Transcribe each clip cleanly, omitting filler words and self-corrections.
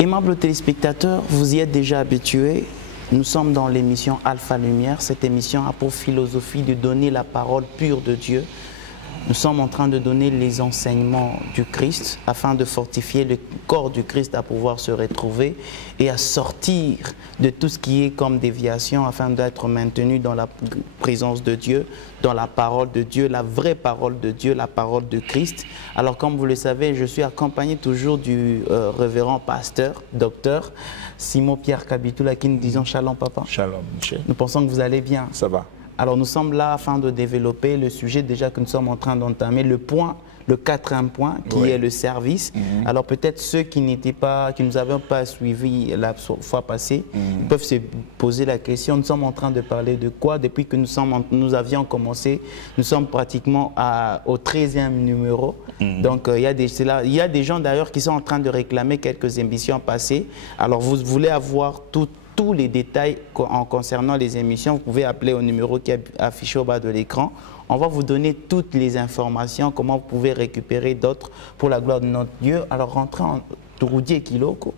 Aimables téléspectateurs, vous y êtes déjà habitués. Nous sommes dans l'émission Alpha Lumière. Cette émission a pour philosophie de donner la parole pure de Dieu. Nous sommes en train de donner les enseignements du Christ afin de fortifier le corps du Christ à pouvoir se retrouver et à sortir de tout ce qui est comme déviation afin d'être maintenu dans la présence de Dieu, dans la parole de Dieu, la vraie parole de Dieu, la parole de Christ. Alors comme vous le savez, je suis accompagné toujours du révérend pasteur, docteur Simon-Pierre Kabitoula qui nous disons Shalom papa. Shalom Michel. Nous pensons que vous allez bien. Ça va. Alors nous sommes là afin de développer le sujet déjà que nous sommes en train d'entamer, le point, le quatrième point qui est le service. Alors peut-être ceux qui n'étaient pas, qui nous avaient pas suivis la fois passée, peuvent se poser la question, nous sommes en train de parler de quoi? Depuis que nous avions commencé, nous sommes pratiquement au 13e numéro. Donc il y a des gens d'ailleurs qui sont en train de réclamer quelques émissions passées. Alors vous voulez avoir tous les détails concernant les émissions, vous pouvez appeler au numéro qui est affiché au bas de l'écran. On va vous donner toutes les informations, comment vous pouvez récupérer d'autres pour la gloire de notre Dieu. Alors rentrez en Touroudier Kiloko.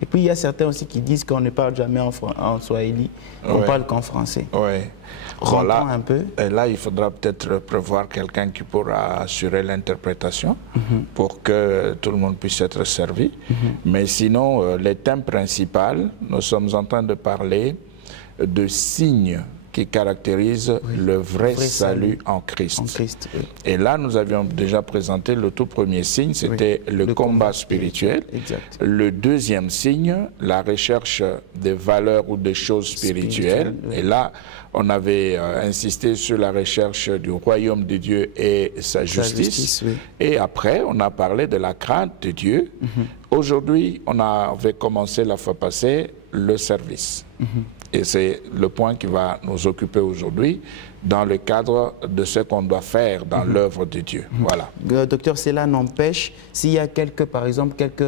Et puis il y a certains aussi qui disent qu'on ne parle jamais en Swahili, on parle qu'en français. Rentrons un peu. Et là, il faudra peut-être prévoir quelqu'un qui pourra assurer l'interprétation pour que tout le monde puisse être servi. Mais sinon, les thèmes principaux, nous sommes en train de parler de signes qui caractérisent le vrai salut en Christ. Et là, nous avions déjà présenté le tout premier signe, c'était le combat spirituel. Le deuxième signe, la recherche des valeurs ou des choses spirituelles. Et là, on avait insisté sur la recherche du royaume de Dieu et sa justice. Et après, on a parlé de la crainte de Dieu. Aujourd'hui, on avait commencé la fois passée le service. Et c'est le point qui va nous occuper aujourd'hui dans le cadre de ce qu'on doit faire dans l'œuvre de Dieu. Voilà. Docteur, cela n'empêche, s'il y a par exemple quelques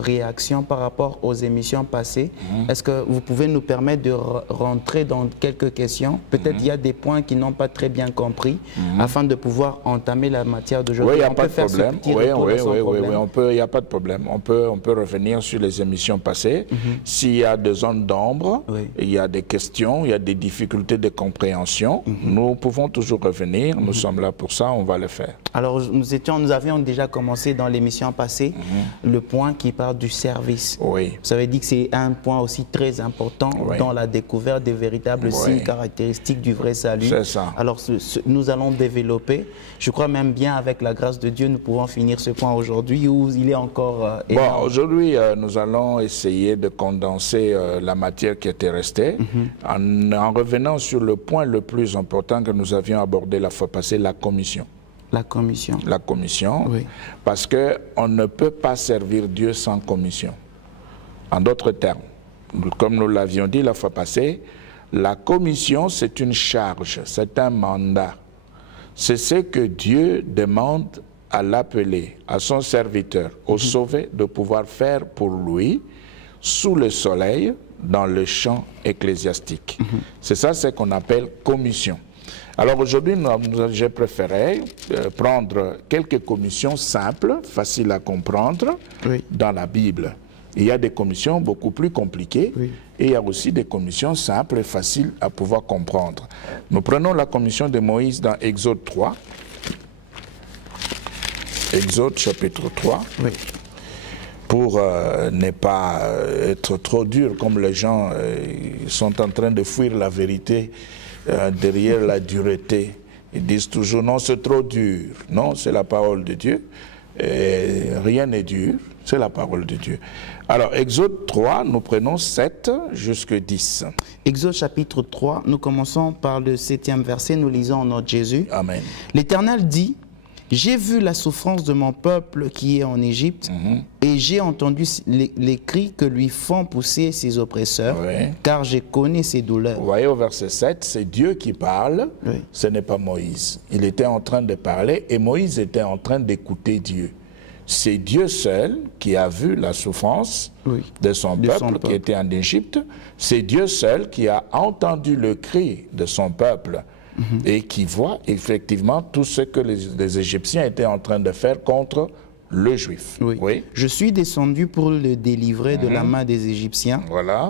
réactions par rapport aux émissions passées, est-ce que vous pouvez nous permettre de rentrer dans quelques questions? Peut-être il y a des points qui n'ont pas très bien compris, afin de pouvoir entamer la matière d'aujourd'hui. Oui, il n'y a pas de problème. Il n'y a pas de problème. On peut revenir sur les émissions passées. S'il y a des zones d'ombre, il y a des questions, il y a des difficultés de compréhension, nous pouvons toujours revenir, nous sommes là pour ça, on va le faire. Alors nous avions déjà commencé dans l'émission passée le point qui parle du service. Vous avez dit que c'est un point aussi très important dans la découverte des véritables signes caractéristiques du vrai salut. C'est ça. Alors nous allons développer, je crois même bien avec la grâce de Dieu, nous pouvons finir ce point aujourd'hui où il est encore énorme. Aujourd'hui, nous allons essayer de condenser la matière qui était restée en revenant sur le point le plus important que nous avions abordé la fois passée, la commission. La commission. La commission, parce qu'on ne peut pas servir Dieu sans commission. En d'autres termes, comme nous l'avions dit la fois passée, la commission c'est une charge, c'est un mandat. C'est ce que Dieu demande à l'appelé, à son serviteur, au sauvé, de pouvoir faire pour lui, sous le soleil, dans le champ ecclésiastique. C'est ça ce qu'on appelle commission. Alors aujourd'hui, j'ai préféré prendre quelques commissions simples, faciles à comprendre dans la Bible. Il y a des commissions beaucoup plus compliquées et il y a aussi des commissions simples et faciles à pouvoir comprendre. Nous prenons la commission de Moïse dans Exode 3. Exode chapitre 3. Pour ne pas être trop dur, comme les gens sont en train de fuir la vérité derrière la dureté. Ils disent toujours, non, c'est trop dur. Non, c'est la parole de Dieu. Et rien n'est dur, c'est la parole de Dieu. Alors, Exode 3, nous prenons 7 jusqu'à 10. Exode chapitre 3, nous commençons par le 7e verset, nous lisons en notre Jésus. Amen. L'Éternel dit, J'ai vu la souffrance de mon peuple qui est en Égypte et j'ai entendu les cris que lui font pousser ses oppresseurs, car j'ai connu ses douleurs. Vous voyez au verset 7, c'est Dieu qui parle, Oui. ce n'est pas Moïse. Il était en train de parler et Moïse était en train d'écouter Dieu. C'est Dieu seul qui a vu la souffrance de son peuple qui était en Égypte. C'est Dieu seul qui a entendu le cri de son peuple et qui voit effectivement tout ce que les Égyptiens étaient en train de faire contre le Juif. Oui. Je suis descendu pour le délivrer de la main des Égyptiens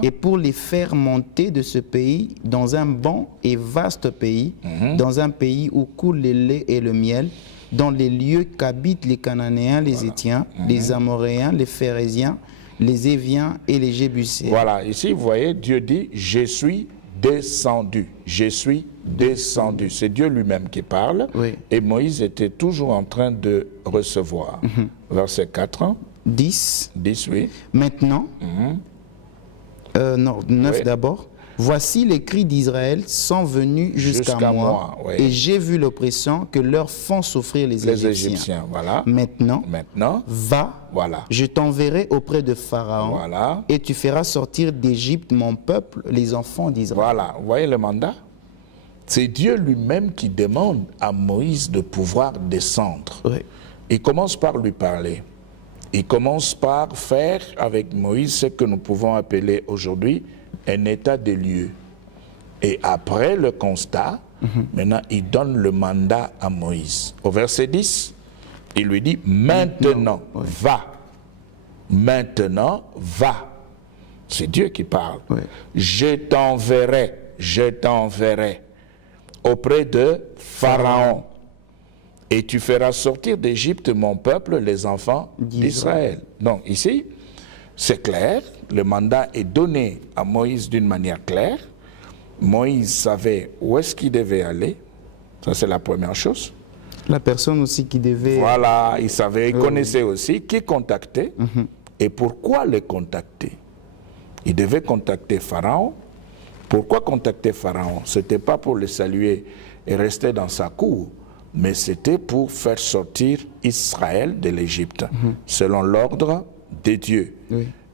et pour les faire monter de ce pays dans un bon et vaste pays, dans un pays où coule le lait et le miel, dans les lieux qu'habitent les Cananéens, les Héthiens, les Amoréens, les Phérésiens, les Éviens et les Jébuséens. Voilà, ici vous voyez, Dieu dit « Je suis descendu ». Je suis descendu. C'est Dieu lui-même qui parle. Et Moïse était toujours en train de recevoir. Verset 4. 10. 10, oui. Maintenant, non, 9 d'abord. Voici les cris d'Israël sont venus jusqu'à moi, et j'ai vu l'oppression que leur font souffrir les Égyptiens. Voilà. Maintenant, va, je t'enverrai auprès de Pharaon, et tu feras sortir d'Égypte mon peuple, les enfants d'Israël. Voilà, vous voyez le mandat? C'est Dieu lui-même qui demande à Moïse de pouvoir descendre. Il commence par lui parler. Il commence par faire avec Moïse ce que nous pouvons appeler aujourd'hui un état des lieux. Et après le constat, maintenant il donne le mandat à Moïse. Au verset 10, il lui dit, maintenant va. Maintenant va. C'est Dieu qui parle. Je t'enverrai auprès de Pharaon. Et tu feras sortir d'Égypte mon peuple, les enfants d'Israël. Donc ici, c'est clair, le mandat est donné à Moïse d'une manière claire. Moïse savait où est-ce qu'il devait aller. Ça, c'est la première chose. La personne aussi qui devait... Voilà, il savait, il connaissait aussi qui contacter et pourquoi le contacter. Il devait contacter Pharaon. Pourquoi contacter Pharaon? Ce n'était pas pour le saluer et rester dans sa cour, mais c'était pour faire sortir Israël de l'Égypte, selon l'ordre de Dieu.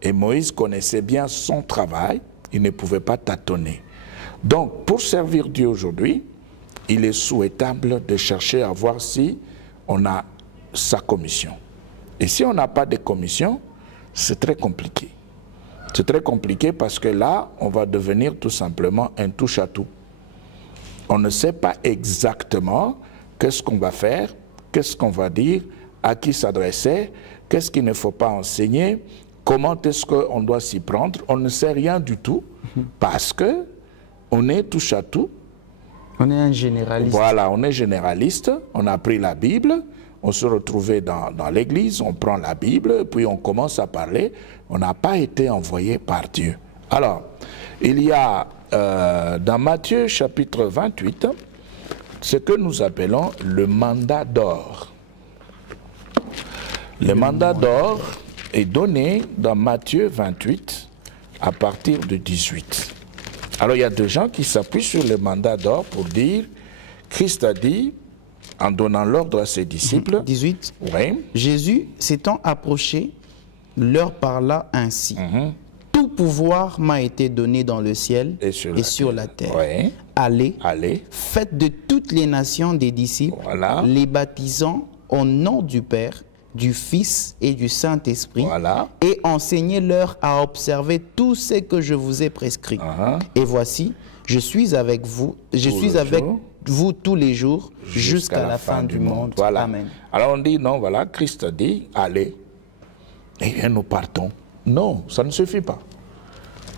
Et Moïse connaissait bien son travail, il ne pouvait pas tâtonner. Donc, pour servir Dieu aujourd'hui, il est souhaitable de chercher à voir si on a sa commission. Et si on n'a pas de commission, c'est très compliqué. C'est très compliqué parce que là, on va devenir tout simplement un touche-à-tout. On ne sait pas exactement qu'est-ce qu'on va faire, qu'est-ce qu'on va dire, à qui s'adresser, qu'est-ce qu'il ne faut pas enseigner, comment est-ce qu'on doit s'y prendre. On ne sait rien du tout parce que on est touche-à-tout. On est un généraliste. Voilà, on est généraliste, on a pris la Bible, on se retrouvait dans l'église, on prend la Bible, puis on commence à parler. On n'a pas été envoyé par Dieu. Alors, il y a dans Matthieu chapitre 28, ce que nous appelons le mandat d'or. Le mandat d'or est donné dans Matthieu 28 à partir de 18. Alors il y a des gens qui s'appuient sur le mandat d'or pour dire, Christ a dit, en donnant l'ordre à ses disciples. 18. Jésus s'étant approché, leur parla ainsi. Tout pouvoir m'a été donné dans le ciel et sur la terre. Allez, faites de toutes les nations des disciples, les baptisant au nom du Père, du Fils et du Saint-Esprit, et enseignez-leur à observer tout ce que je vous ai prescrit. Et voici, je suis avec vous, vous tous les jours jusqu'à la fin du monde. Amen. Alors on dit, non, voilà, Christ a dit, allez, et bien nous partons. Non, ça ne suffit pas.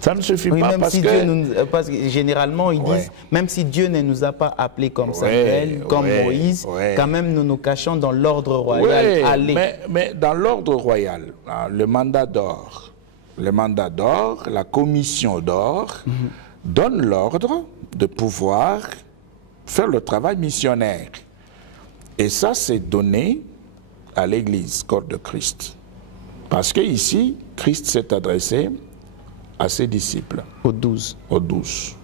Ça ne suffit pas même parce si que... parce que généralement, ils disent, même si Dieu ne nous a pas appelés comme Samuel, comme Moïse, quand même nous nous cachons dans l'ordre royal. Allez. Mais dans l'ordre royal, le mandat d'or, la commission d'or, donne l'ordre de pouvoir faire le travail missionnaire. Et ça, c'est donné à l'Église, corps de Christ. Parce que ici, Christ s'est adressé à ses disciples. Aux 12. Aux 12.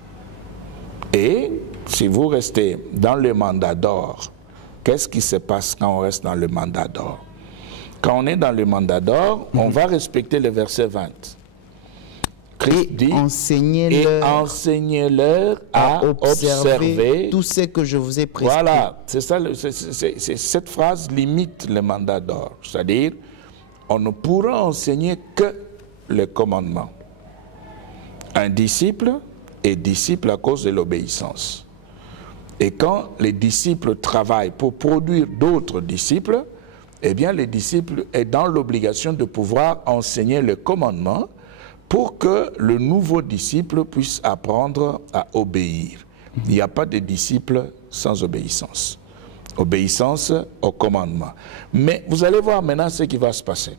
Et si vous restez dans le mandat d'or qu'est-ce qui se passe quand on reste dans le mandat d'or? Quand on est dans le mandat d'or, on va respecter le verset 20. Christ dit, enseignez-leur à observer tout ce que je vous ai prescrit. Voilà, c'est ça, cette phrase limite le mandat d'or. C'est-à-dire, on ne pourra enseigner que le commandement. Un disciple est disciple à cause de l'obéissance. Et quand les disciples travaillent pour produire d'autres disciples, eh bien, le disciple est dans l'obligation de pouvoir enseigner le commandement pour que le nouveau disciple puisse apprendre à obéir. Il n'y a pas de disciple sans obéissance. Obéissance au commandement. Mais vous allez voir maintenant ce qui va se passer.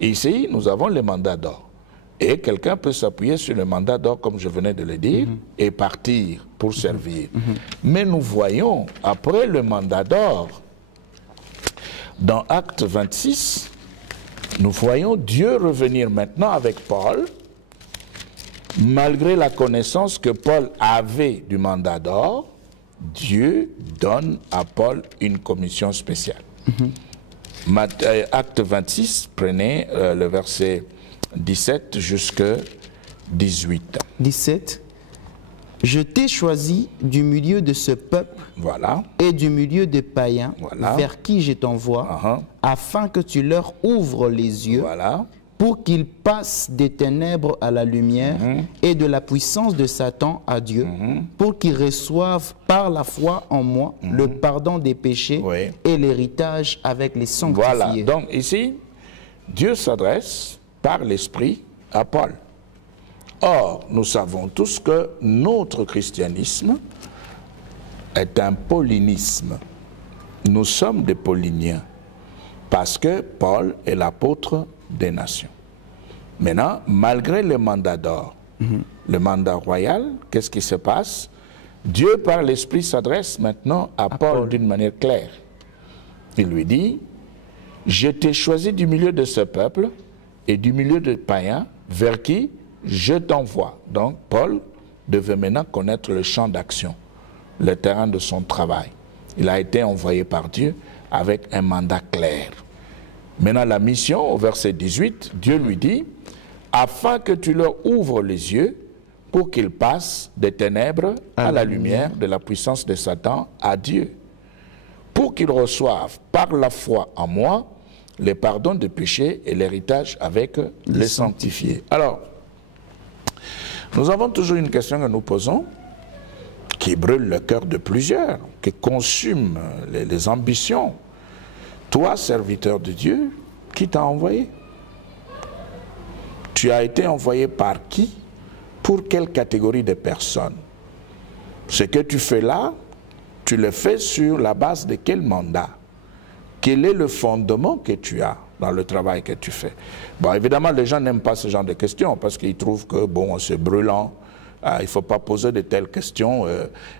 Ici, nous avons le mandat d'or. Et quelqu'un peut s'appuyer sur le mandat d'or, comme je venais de le dire, et partir pour servir. Mais nous voyons, après le mandat d'or, dans Acte 26, nous voyons Dieu revenir maintenant avec Paul, malgré la connaissance que Paul avait du mandat d'or, Dieu donne à Paul une commission spéciale. Acte 26, prenez le verset 17 jusqu'à 18. 17. Je t'ai choisi du milieu de ce peuple et du milieu des païens vers qui je t'envoie, afin que tu leur ouvres les yeux pour qu'ils passent des ténèbres à la lumière et de la puissance de Satan à Dieu, pour qu'ils reçoivent par la foi en moi le pardon des péchés et l'héritage avec les sanctifiés. Voilà, donc ici, Dieu s'adresse par l'Esprit à Paul. Or, nous savons tous que notre christianisme est un paulinisme. Nous sommes des pauliniens parce que Paul est l'apôtre des nations. Maintenant, malgré le mandat d'or, le mandat royal, qu'est-ce qui se passe? Dieu, par l'Esprit, s'adresse maintenant à Paul d'une manière claire. Il lui dit, « Je t'ai choisi du milieu de ce peuple et du milieu des païens, vers qui je t'envoie. » Donc, Paul devait maintenant connaître le champ d'action, le terrain de son travail. Il a été envoyé par Dieu avec un mandat clair. Maintenant, la mission, au verset 18, Dieu lui dit, « Afin que tu leur ouvres les yeux pour qu'ils passent des ténèbres à la lumière de la puissance de Satan à Dieu, pour qu'ils reçoivent par la foi en moi le pardon des péchés et l'héritage avec les sanctifiés. » Alors, nous avons toujours une question que nous posons, qui brûle le cœur de plusieurs, qui consume les ambitions. Toi, serviteur de Dieu, qui t'a envoyé? Tu as été envoyé par qui? Pour quelle catégorie de personnes? Ce que tu fais là, tu le fais sur la base de quel mandat? Quel est le fondement que tu as dans le travail que tu fais? Bon, évidemment, les gens n'aiment pas ce genre de questions parce qu'ils trouvent que, bon, c'est brûlant, il ne faut pas poser de telles questions.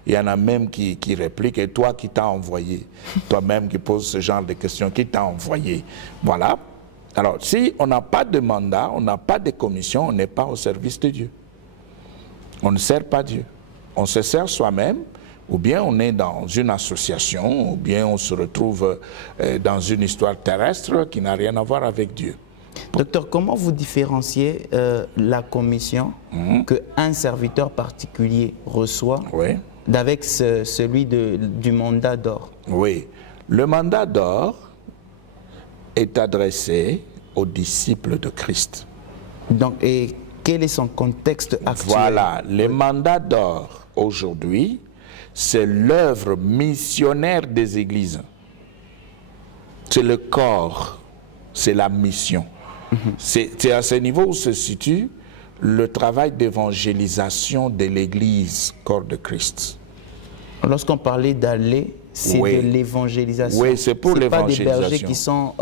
Il y en a même qui répliquent, et toi qui t'as envoyé? Toi-même qui poses ce genre de questions, qui t'a envoyé? Voilà. Alors, si on n'a pas de mandat, on n'a pas de commission, on n'est pas au service de Dieu. On ne sert pas Dieu. On se sert soi-même, ou bien on est dans une association, ou bien on se retrouve dans une histoire terrestre qui n'a rien à voir avec Dieu. Docteur, comment vous différenciez la commission qu'un serviteur particulier reçoit d'avec celui du mandat d'or? Oui, le mandat d'or est adressé aux disciples de Christ. Donc, et quel est son contexte actuel? Voilà, le mandat d'or aujourd'hui, c'est l'œuvre missionnaire des églises. C'est le corps, c'est la mission. C'est à ce niveau où se situe le travail d'évangélisation de l'église, corps de Christ. Lorsqu'on parlait d'aller, c'est de l'évangélisation. Oui, c'est pour l'évangélisation. Pas des bergers qui sont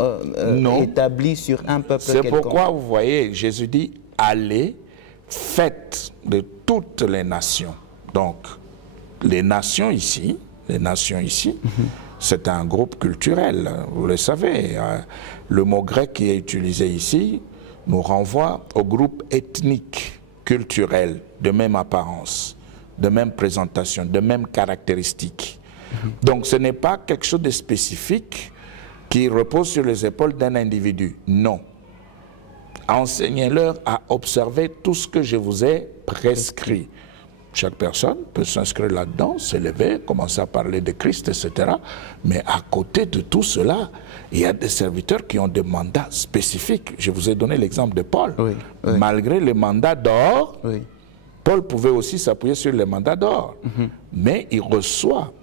établis sur un peuple quelconque. C'est pourquoi, vous voyez, Jésus dit, allez, faites de toutes les nations. Donc, les nations ici, c'est un groupe culturel, vous le savez. Le mot grec qui est utilisé ici nous renvoie au groupe ethnique, culturel, de même apparence, de même présentation, de même caractéristiques. Donc ce n'est pas quelque chose de spécifique qui repose sur les épaules d'un individu. Non. Enseignez-leur à observer tout ce que je vous ai prescrit. Chaque personne peut s'inscrire là-dedans, s'élever, commencer à parler de Christ, etc. Mais à côté de tout cela, il y a des serviteurs qui ont des mandats spécifiques. Je vous ai donné l'exemple de Paul. Oui, oui. Malgré les mandats d'or, Oui. Paul pouvait aussi s'appuyer sur les mandats d'or. Mais il reçoit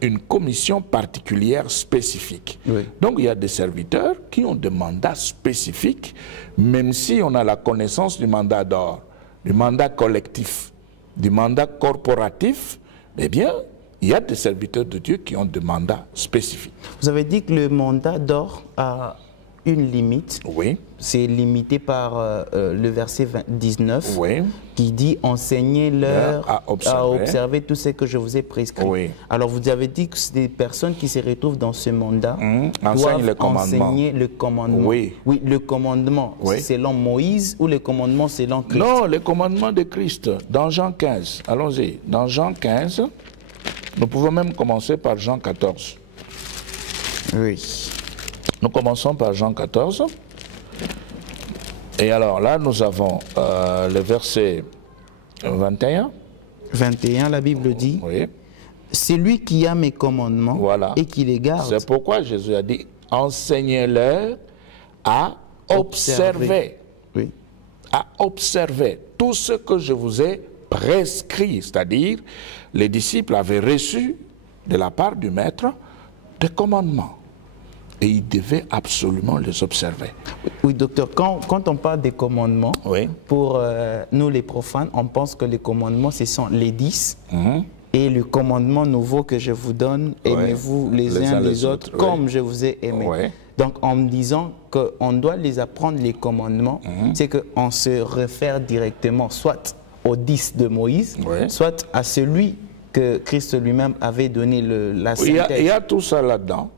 une commission particulière spécifique. Oui. Donc il y a des serviteurs qui ont des mandats spécifiques, même si on a la connaissance du mandat d'or, du mandat collectif, du mandat corporatif, eh bien, il y a des serviteurs de Dieu qui ont des mandats spécifiques. Vous avez dit que le mandat d'or a une limite. Oui. C'est limité par le verset 19 Oui. qui dit « Enseignez-leur À observer tout ce que je vous ai prescrit Oui. ». Alors vous avez dit que c'est des personnes qui se retrouvent dans ce mandat Enseignent doivent le commandement. enseigner le commandement. Oui. Oui, le commandement Oui. selon Moïse ou le commandement selon Christ? Non, le commandement de Christ, dans Jean 15, allons-y, dans Jean 15, nous pouvons même commencer par Jean 14. Oui. Nous commençons par Jean 14. Et alors là, nous avons le verset 21. 21, la Bible dit Oui. « C'est lui qui a mes commandements Voilà. et qui les garde. » C'est pourquoi Jésus a dit, enseignez-leur à observer. Oui. À observer tout ce que je vous ai prescrit. C'est-à-dire, les disciples avaient reçu de la part du Maître des commandements. Et ils devaient absolument les observer. Oui, docteur, quand on parle des commandements, Oui. pour nous les profanes, on pense que les commandements, ce sont les 10. Et le commandement nouveau que je vous donne, aimez-vous les uns les autres comme je vous ai aimé. Oui. Donc en me disant qu'on doit les apprendre les commandements, c'est qu'on se réfère directement soit aux 10 de Moïse, soit à celui que Christ lui-même avait donné la synthèse. Il y a tout ça là-dedans.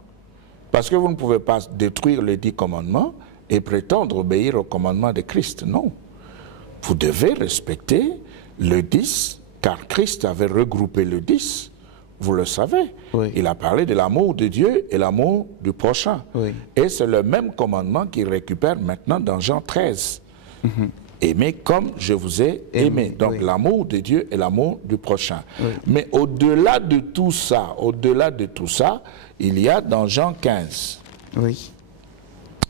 Parce que vous ne pouvez pas détruire les 10 commandements et prétendre obéir au commandement de Christ. Non. Vous devez respecter le 10, car Christ avait regroupé le 10. Vous le savez. Oui. Il a parlé de l'amour de Dieu et l'amour du prochain. Oui. Et c'est le même commandement qu'il récupère maintenant dans Jean 13. Aimez comme je vous ai aimé. Donc l'amour de Dieu et l'amour du prochain. Mais au-delà de tout ça, il y a dans Jean 15,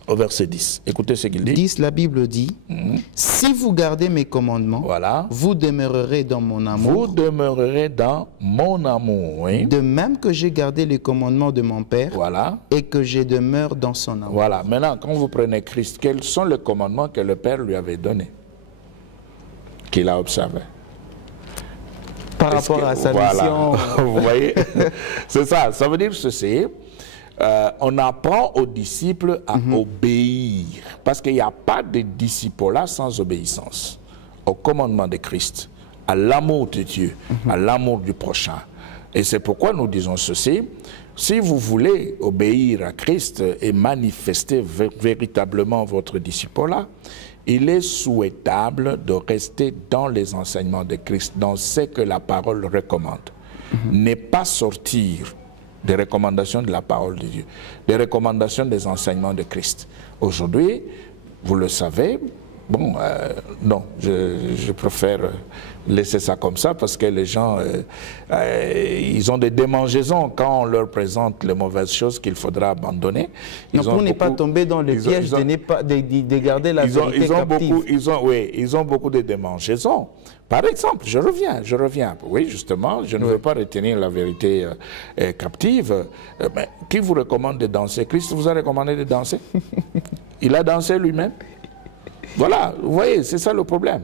au verset 10, écoutez ce qu'il dit. 10, la Bible dit, si vous gardez mes commandements, vous demeurerez dans mon amour. Vous demeurerez dans mon amour, oui. De même que j'ai gardé les commandements de mon Père et que je demeure dans son amour. Voilà, maintenant quand vous prenez Christ, quels sont les commandements que le Père lui avait donnés, qu'il a observés? Par rapport à sa mission. Vous voyez, c'est ça. Ça veut dire ceci. On apprend aux disciples à obéir. Parce qu'il n'y a pas de disciple-là sans obéissance. Au commandement de Christ, à l'amour de Dieu, à l'amour du prochain. Et c'est pourquoi nous disons ceci. Si vous voulez obéir à Christ et manifester véritablement votre disciple-là, il est souhaitable de rester dans les enseignements de Christ, dans ce que la parole recommande. Ne pas sortir des recommandations de la parole de Dieu, des recommandations des enseignements de Christ. Aujourd'hui, vous le savez, bon, non, je préfère laisser ça comme ça parce que les gens, ils ont des démangeaisons quand on leur présente les mauvaises choses qu'il faudra abandonner. Pour ne pas tomber dans le piège de garder la vérité captive. Ils ont beaucoup de démangeaisons. Par exemple, je reviens. Oui, justement, je ne veux pas retenir la vérité captive. Mais qui vous recommande de danser? Christ vous a recommandé de danser? Il a dansé lui-même. Voilà, vous voyez, c'est ça le problème.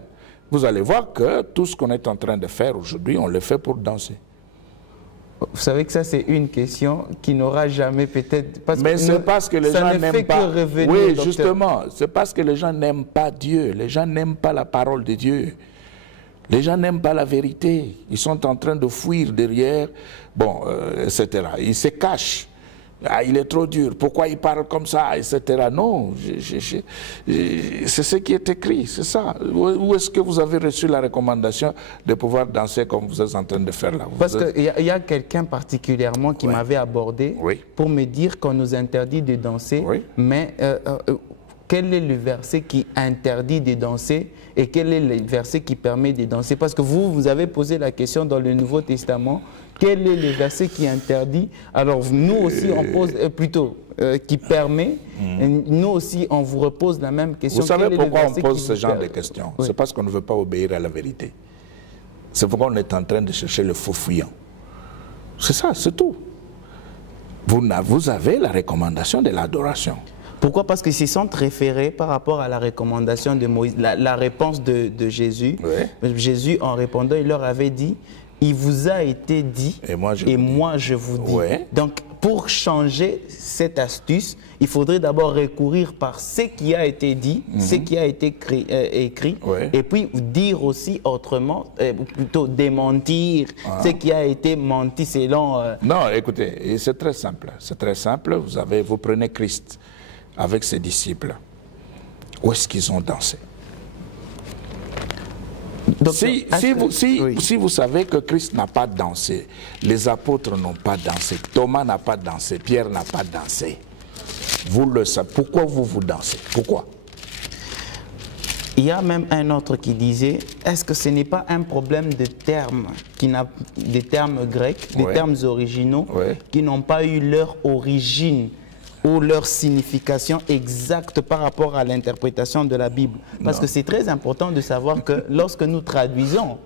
Vous allez voir que tout ce qu'on est en train de faire aujourd'hui, on le fait pour danser. Vous savez que ça, c'est une question qui n'aura jamais peut-être... Mais c'est parce que les gens n'aiment pas... Oui, docteur. Justement, c'est parce que les gens n'aiment pas Dieu. Les gens n'aiment pas la parole de Dieu. Les gens n'aiment pas la vérité. Ils sont en train de fuir derrière, bon, etc. Ils se cachent. Ah, il est trop dur, pourquoi il parle comme ça, etc. Non, c'est ce qui est écrit, c'est ça. Où est-ce que vous avez reçu la recommandation de pouvoir danser comme vous êtes en train de faire là? Parce qu'il y a quelqu'un particulièrement qui m'avait abordé pour me dire qu'on nous interdit de danser, mais quel est le verset qui interdit de danser et quel est le verset qui permet de danser? Parce que vous avez posé la question dans le Nouveau Testament, quel est le verset qui interdit? Alors nous aussi on pose plutôt qui permet, nous aussi on vous repose la même question. Vous savez pourquoi on pose ce genre de questions? C'est parce qu'on ne veut pas obéir à la vérité. C'est pourquoi on est en train de chercher le faux fuyant. C'est ça, c'est tout. Vous avez la recommandation de l'adoration. Pourquoi? Parce qu'ils se sont référés par rapport à la recommandation de Moïse, la réponse de Jésus. Jésus, en répondant, il leur avait dit, il vous a été dit et moi je vous dis. Donc, pour changer cette astuce, il faudrait d'abord recourir par ce qui a été dit, ce qui a été écrit, et puis dire aussi autrement, plutôt démentir ce qui a été menti selon... Non, écoutez, c'est très simple. C'est très simple. Vous prenez Christ avec ses disciples. Où est-ce qu'ils ont dansé? Donc, si vous savez que Christ n'a pas dansé, les apôtres n'ont pas dansé, Thomas n'a pas dansé, Pierre n'a pas dansé, vous le savez. Pourquoi vous dansez? Pourquoi? Il y a même un autre qui disait, est-ce que ce n'est pas un problème de termes, des termes grecs, des termes originaux, qui n'ont pas eu leur origine ou leur signification exacte par rapport à l'interprétation de la Bible? Parce que c'est très important de savoir que lorsque nous traduisons,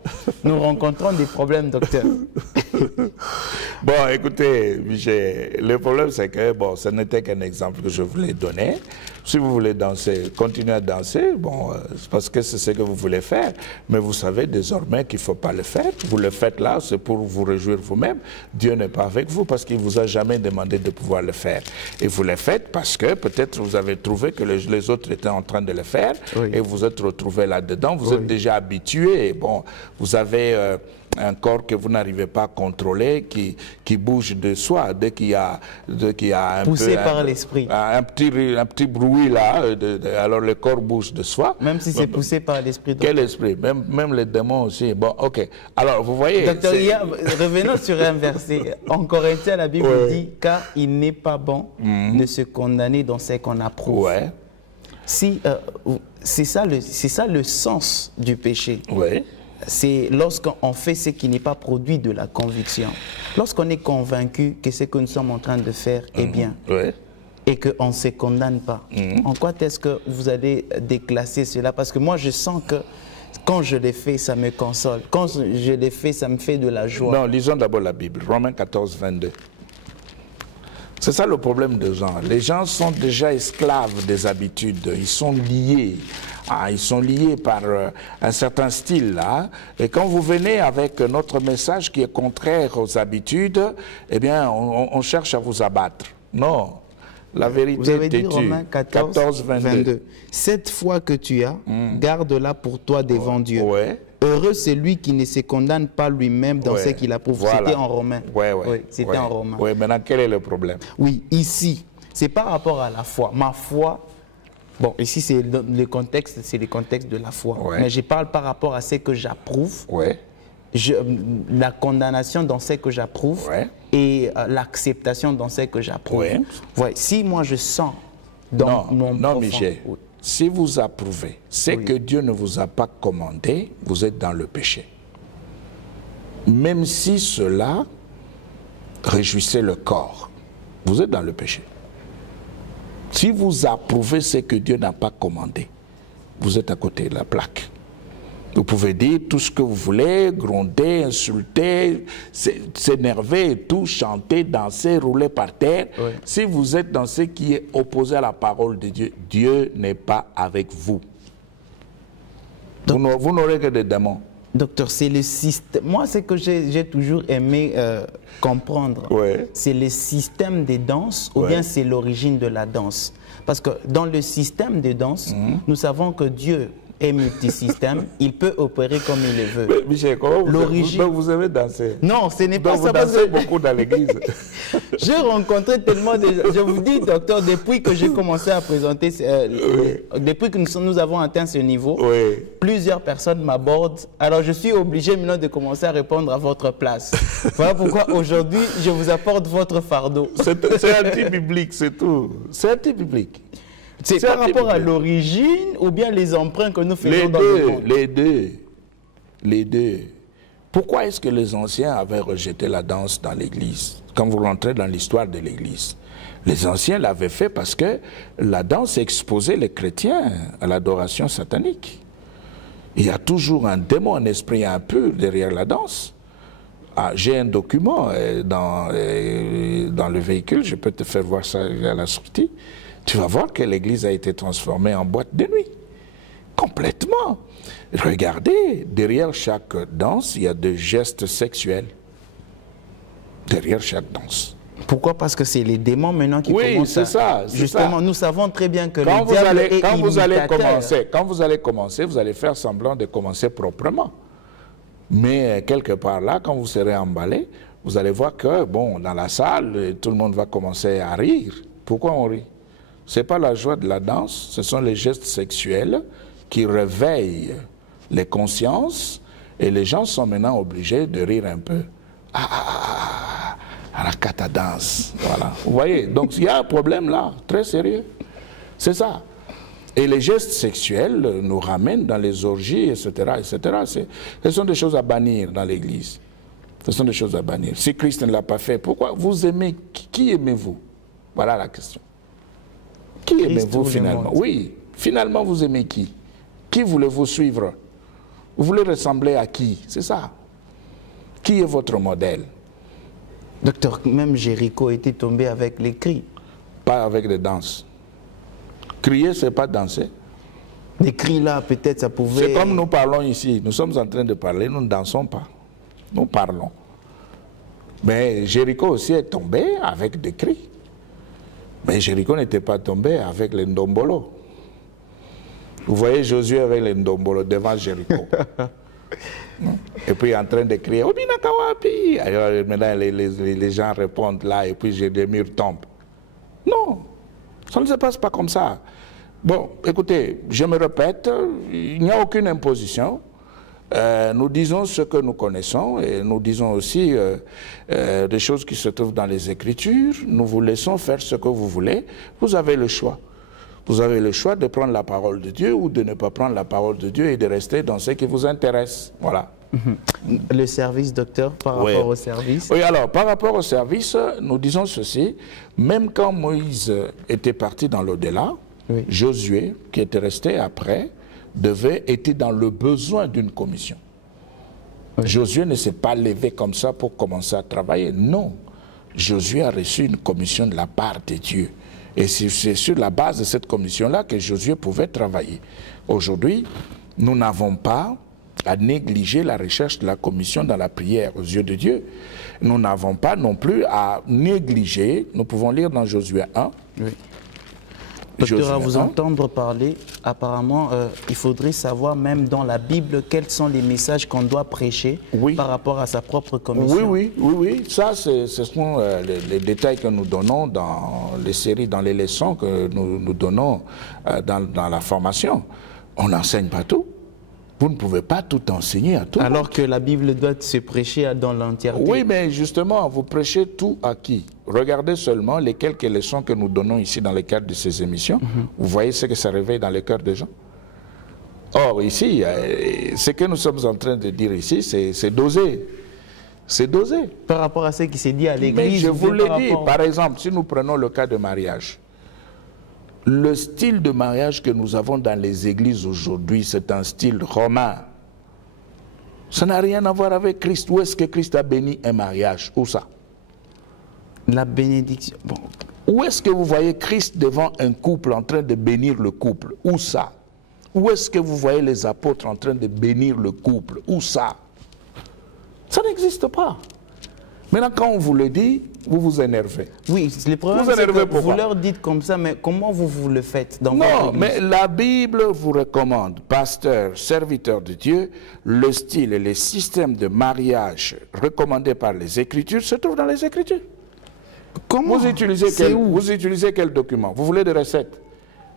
nous rencontrons des problèmes, docteur. Bon, écoutez, Michel, le problème c'est que, bon, ce n'était qu'un exemple que je voulais donner. Si vous voulez danser, continuez à danser, bon, parce que c'est ce que vous voulez faire, mais vous savez désormais qu'il ne faut pas le faire. Vous le faites là, c'est pour vous réjouir vous-même. Dieu n'est pas avec vous parce qu'il ne vous a jamais demandé de pouvoir le faire. Et vous le faites parce que peut-être vous avez trouvé que les autres étaient en train de le faire et vous vous êtes retrouvé là-dedans. Vous êtes déjà habitué. Bon, vous avez... un corps que vous n'arrivez pas à contrôler, qui bouge de soi, dès qu'il y a un poussé par l'esprit. Un petit bruit là, alors le corps bouge de soi. Même si c'est poussé par l'esprit. Quel esprit? Même les démons aussi. Bon, ok. Alors, vous voyez... Docteur, revenons sur un verset. En Corinthiens, la Bible dit, car il n'est pas bon de se condamner dans ce qu'on approuve. Si, c'est ça le sens du péché. C'est lorsqu'on fait ce qui n'est pas produit de la conviction. Lorsqu'on est convaincu que ce que nous sommes en train de faire est bien et qu'on ne se condamne pas, en quoi est-ce que vous allez déclasser cela? Parce que moi, je sens que quand je l'ai fait, ça me console. Quand je l'ai fait, ça me fait de la joie. Non, lisons d'abord la Bible. Romains 14, 22. C'est ça le problème des gens. Les gens sont déjà esclaves des habitudes. Ils sont liés. Ils sont liés par un certain style là. Et quand vous venez avec notre message qui est contraire aux habitudes, eh bien, on cherche à vous abattre. Non. La vérité vous avez dit tue. Romains 14, 22. Cette foi que tu as, garde-la pour toi devant Dieu. Heureux celui qui ne se condamne pas lui-même dans ce qu'il approuve. C'était en Romains. C'était en Romains. Maintenant, quel est le problème? Oui, ici, c'est par rapport à la foi. Ma foi, bon, ici, c'est le contexte de la foi. Mais je parle par rapport à ce que j'approuve. La condamnation dans ce que j'approuve et l'acceptation dans ce que j'approuve. Si moi, je sens dans mon profond... Non, Michel. Si vous approuvez ce que Dieu ne vous a pas commandé, vous êtes dans le péché. Même si cela réjouissait le corps, vous êtes dans le péché. Si vous approuvez ce que Dieu n'a pas commandé, vous êtes à côté de la plaque. Vous pouvez dire tout ce que vous voulez, gronder, insulter, s'énerver et tout, chanter, danser, rouler par terre. Si vous êtes dans ce qui est opposé à la parole de Dieu, Dieu n'est pas avec vous. Donc, vous n'aurez que des démons. Docteur, c'est le système. Moi, ce que j'ai toujours aimé comprendre, c'est le système des danses ou bien c'est l'origine de la danse. Parce que dans le système des danses, nous savons que Dieu est multisystème, il peut opérer comme il le veut. Mais Michel, comment vous aimez danser? Non, ce n'est pas vous ça. Dansez beaucoup dans l'église. J'ai rencontré tellement de gens. Je vous dis, docteur, depuis que j'ai commencé à présenter, depuis que nous avons atteint ce niveau, plusieurs personnes m'abordent. Alors, je suis obligé maintenant de commencer à répondre à votre place. Voilà pourquoi aujourd'hui, je vous apporte votre fardeau. C'est anti-biblique, c'est tout. C'est anti-biblique. C'est par rapport à l'origine ou bien les emprunts que nous faisons dans le monde? Les deux. Pourquoi est-ce que les anciens avaient rejeté la danse dans l'église? Quand vous rentrez dans l'histoire de l'église, les anciens l'avaient fait parce que la danse exposait les chrétiens à l'adoration satanique. Il y a toujours un démon, un esprit impur derrière la danse. Ah, j'ai un document dans le véhicule, je peux te faire voir ça à la sortie. Tu vas voir que l'église a été transformée en boîte de nuit. Complètement. Regardez, derrière chaque danse, il y a des gestes sexuels. Derrière chaque danse. Pourquoi? Parce que c'est les démons maintenant qui commencent. Oui, c'est ça. Justement, nous savons très bien que quand le diable est quand vous allez commencer, vous allez faire semblant de commencer proprement. Mais quelque part là, quand vous serez emballé, vous allez voir que, bon, dans la salle, tout le monde va commencer à rire. Pourquoi on rit? Ce n'est pas la joie de la danse, ce sont les gestes sexuels qui réveillent les consciences et les gens sont maintenant obligés de rire un peu. Ah, la cata danse. Voilà. Vous voyez, donc il y a un problème là, très sérieux. C'est ça. Et les gestes sexuels nous ramènent dans les orgies, etc. etc. Ce sont des choses à bannir dans l'Église. Ce sont des choses à bannir. Si Christ ne l'a pas fait, pourquoi vous aimez? Qui aimez-vous? Voilà la question. Qui aimez-vous finalement? Oui, finalement vous aimez qui? Qui voulez-vous suivre? Vous voulez ressembler à qui? C'est ça. Qui est votre modèle? Docteur, même Jéricho était tombé avec les cris. Pas avec les danses. Crier, c'est pas danser. Les cris là, peut-être ça pouvait... C'est comme nous parlons ici. Nous sommes en train de parler, nous ne dansons pas. Nous parlons. Mais Jéricho aussi est tombé avec des cris. Mais Jéricho n'était pas tombé avec les ndombolo. Vous voyez Josué avec les ndombolo devant Jéricho. Et puis en train de crier, Obinakawapi. Alors maintenant les gens répondent là et puis des murs tombent. Non, ça ne se passe pas comme ça. Bon, écoutez, je me répète, il n'y a aucune imposition. Nous disons ce que nous connaissons et nous disons aussi des choses qui se trouvent dans les Écritures. Nous vous laissons faire ce que vous voulez. Vous avez le choix. Vous avez le choix de prendre la parole de Dieu ou de ne pas prendre la parole de Dieu et de rester dans ce qui vous intéresse. Voilà. Le service, docteur, par rapport au service? Oui, alors, par rapport au service, nous disons ceci. Même quand Moïse était parti dans l'au-delà, Josué, qui était resté après, était dans le besoin d'une commission. Josué ne s'est pas levé comme ça pour commencer à travailler. Non. Josué a reçu une commission de la part de Dieu. Et c'est sur la base de cette commission-là que Josué pouvait travailler. Aujourd'hui, nous n'avons pas à négliger la recherche de la commission dans la prière aux yeux de Dieu. Nous n'avons pas non plus à négliger, nous pouvons lire dans Josué 1. Oui. Docteur, à vous entendre parler, apparemment, il faudrait savoir même dans la Bible quels sont les messages qu'on doit prêcher par rapport à sa propre commission. Oui. Ça, ce sont les détails que nous donnons dans les séries, dans les leçons que nous donnons dans la formation. On n'enseigne pas tout. Vous ne pouvez pas tout enseigner à tout. Alors que la Bible doit se prêcher dans l'entièreté. Oui, mais justement, vous prêchez tout à qui? Regardez seulement les quelques leçons que nous donnons ici dans le cadre de ces émissions. Vous voyez ce que ça réveille dans le cœur des gens. Or, ici, ce que nous sommes en train de dire ici, c'est dosé. C'est dosé. Par rapport à ce qui s'est dit à l'église. Mais je vous l'ai dit, par exemple, si nous prenons le cas de mariage, le style de mariage que nous avons dans les églises aujourd'hui, c'est un style romain. Ça n'a rien à voir avec Christ. Où est-ce que Christ a béni un mariage? Où ça? La bénédiction. Bon. Où est-ce que vous voyez Christ devant un couple en train de bénir le couple? Où ça? Où est-ce que vous voyez les apôtres en train de bénir le couple? Où ça? Ça n'existe pas. Maintenant, quand on vous le dit, vous vous énervez. Oui, le problème c'est que vous leur dites comme ça, mais comment vous le faites dans Non, mais la Bible vous recommande, pasteur, serviteur de Dieu, le style et les systèmes de mariage recommandés par les Écritures se trouvent dans les Écritures. Comment? Vous utilisez quel document? Vous voulez des recettes?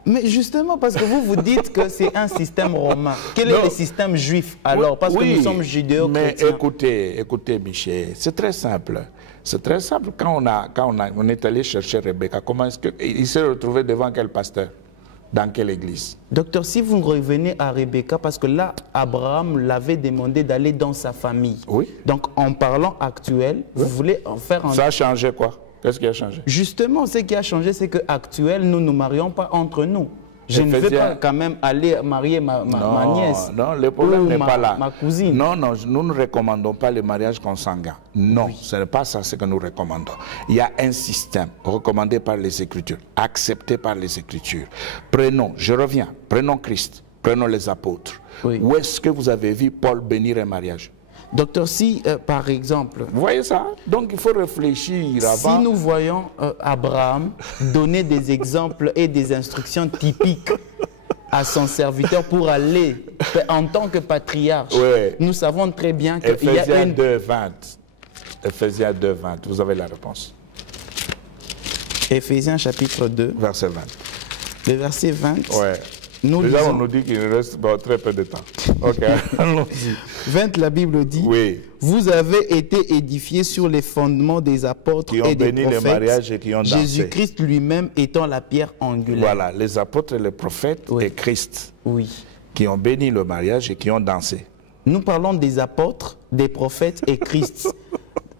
Mais justement, parce que vous dites que c'est un système romain. Quel est le système juif alors? Parce que nous sommes judéo-chrétiens. Mais écoutez, Michel, c'est très simple. C'est très simple. Quand on est allé chercher Rebecca, comment est-ce qu'il s'est retrouvé devant quel pasteur? Dans quelle église? Docteur, si vous revenez à Rebecca, parce que là, Abraham l'avait demandé d'aller dans sa famille. Oui. Donc, en parlant actuel, vous voulez en faire un... Ça a changé quoi? Qu'est-ce qui a changé? Justement, ce qui a changé, c'est qu'actuel, nous ne nous marions pas entre nous. Je ne veux pas quand même aller marier ma nièce. Non, le problème n'est pas là. Ma cousine. Non, nous ne recommandons pas le mariage consanguin. Non, ce n'est pas ça ce que nous recommandons. Il y a un système recommandé par les Écritures, accepté par les Écritures. Prenons Christ, prenons les apôtres. Oui. Où est-ce que vous avez vu Paul bénir un mariage? Docteur, si par exemple... Vous voyez ça? Donc il faut réfléchir avant. Si nous voyons Abraham donner des exemples et des instructions typiques à son serviteur pour aller en tant que patriarche, nous savons très bien qu'il y a une... Ephésiens 2, 20, vous avez la réponse. Ephésiens chapitre 2. Verset 20. Le verset 20. Ouais. Déjà, on nous dit qu'il reste très peu de temps. Ok, allons-y. 20, la Bible dit, vous avez été édifiés sur les fondements des apôtres et des prophètes, le mariage et qui ont dansé. Jésus-Christ lui-même étant la pierre angulaire. Voilà, les apôtres et les prophètes et Christ, qui ont béni le mariage et qui ont dansé. Nous parlons des apôtres, des prophètes et Christ.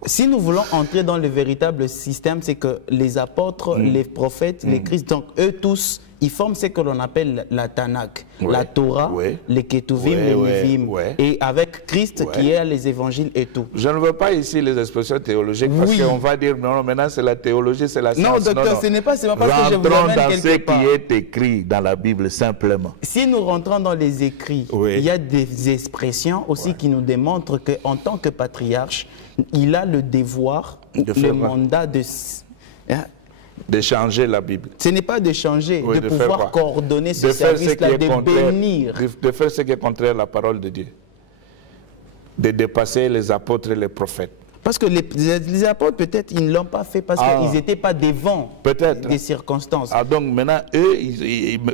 Si nous voulons entrer dans le véritable système, c'est que les apôtres, les prophètes, les Christ, donc eux tous, ils forment ce que l'on appelle la Tanakh, la Torah, les Ketuvim, les Nivim, et avec Christ qui est les évangiles et tout. Je ne veux pas ici les expressions théologiques parce qu'on va dire non, maintenant c'est la théologie, c'est la science. Non, docteur, ce n'est pas parce que je vous amène quelque part. Rentrons dans ce qui est écrit dans la Bible simplement. Si nous rentrons dans les écrits, il y a des expressions aussi qui nous démontrent qu'en tant que patriarche, il a le devoir, le mandat de changer la Bible. Ce n'est pas de changer, de pouvoir coordonner ce service-là, de bénir. De faire ce qui est contraire à la parole de Dieu. De dépasser les apôtres et les prophètes. Parce que les apôtres, peut-être, ils ne l'ont pas fait parce qu'ils n'étaient pas devant des circonstances. Donc maintenant,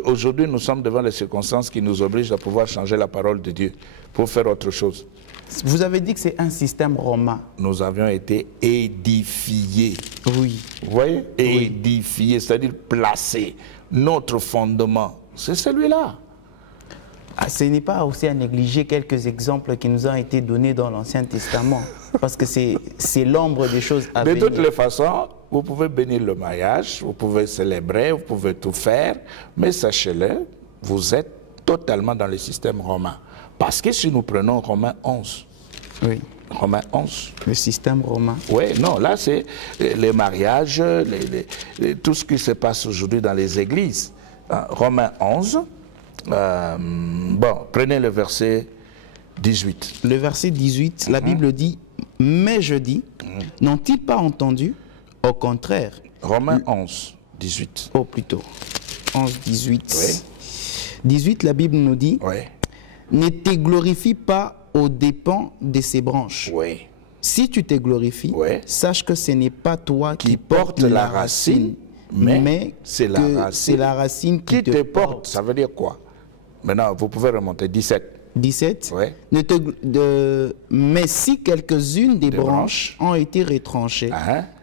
aujourd'hui, nous sommes devant les circonstances qui nous obligent à pouvoir changer la parole de Dieu pour faire autre chose. Vous avez dit que c'est un système romain. Nous avions été édifiés. Oui. Vous voyez? Édifiés, c'est-à-dire placés. Notre fondement, c'est celui-là. Ce n'est pas aussi à négliger quelques exemples qui nous ont été donnés dans l'Ancien Testament. Parce que c'est l'ombre des choses à venir. De toutes les façons, vous pouvez bénir le mariage, vous pouvez célébrer, vous pouvez tout faire. Mais sachez-le, vous êtes totalement dans le système romain. Parce que si nous prenons Romains 11, Romains 11. Le système romain. Oui, non, là c'est les mariages, tout ce qui se passe aujourd'hui dans les églises. Romains 11, bon, prenez le verset 18. Le verset 18, la Bible dit, mais je dis, n'ont-ils pas entendu? Au contraire. Romains 11, 18. Oh, plutôt. 11, 18. 18, la Bible nous dit, ne te glorifie pas aux dépens de ses branches. Si tu te glorifies, sache que ce n'est pas toi qui portes la racine, mais c'est la racine qui te porte. Ça veut dire quoi? Maintenant, vous pouvez remonter 17. 17. Mais si quelques-unes des branches ont été retranchées,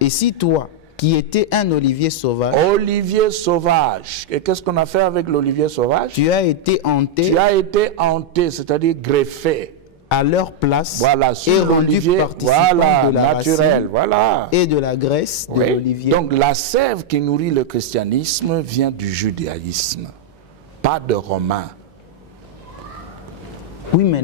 et si toi, qui était un olivier sauvage. Olivier sauvage. Et qu'est-ce qu'on a fait avec l'olivier sauvage? Tu as été hanté. Tu as été hanté, c'est-à-dire greffé. À leur place. Voilà, et rendu participant de la naturel, racine et de la graisse de l'olivier. Donc la sève qui nourrit le christianisme vient du judaïsme, pas de romains. Oui, mais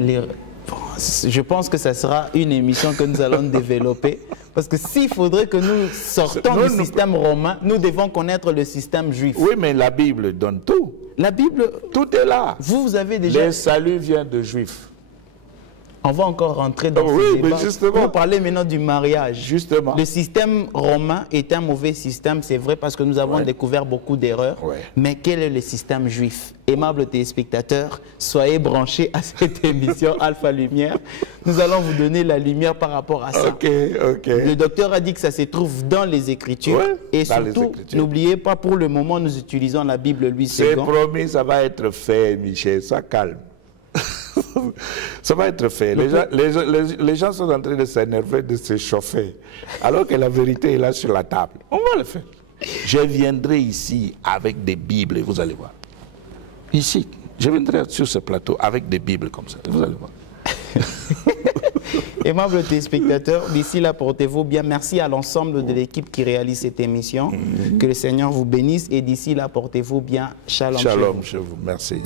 je pense que ça sera une émission que nous allons développer. Parce que s'il faudrait que nous sortons du système romain, nous devons connaître le système juif. Oui, mais la Bible donne tout. La Bible... Tout est là. Vous avez déjà... Le salut vient de juifs. On va encore rentrer dans oui, ce débat. mais justement. Pour parler maintenant du mariage. Justement. Le système romain est un mauvais système, c'est vrai, parce que nous avons découvert beaucoup d'erreurs. Mais quel est le système juif? Aimables téléspectateurs, soyez branchés à cette émission Alpha Lumière. Nous allons vous donner la lumière par rapport à ça. Le docteur a dit que ça se trouve dans les Écritures. Et surtout, n'oubliez pas, pour le moment, nous utilisons la Bible Louis II. C'est promis, ça va être fait, Michel. Sois calme. Ça va être fait. Les gens sont en train de s'énerver, de se chauffer. Alors que la vérité est là sur la table. On va le faire. Je viendrai ici avec des Bibles, vous allez voir. Ici, je viendrai sur ce plateau avec des Bibles comme ça. Vous allez voir. Aimables téléspectateurs, d'ici là, portez-vous bien. Merci à l'ensemble de l'équipe qui réalise cette émission. Que le Seigneur vous bénisse. Et d'ici là, portez-vous bien. Shalom. Shalom chez vous. Merci.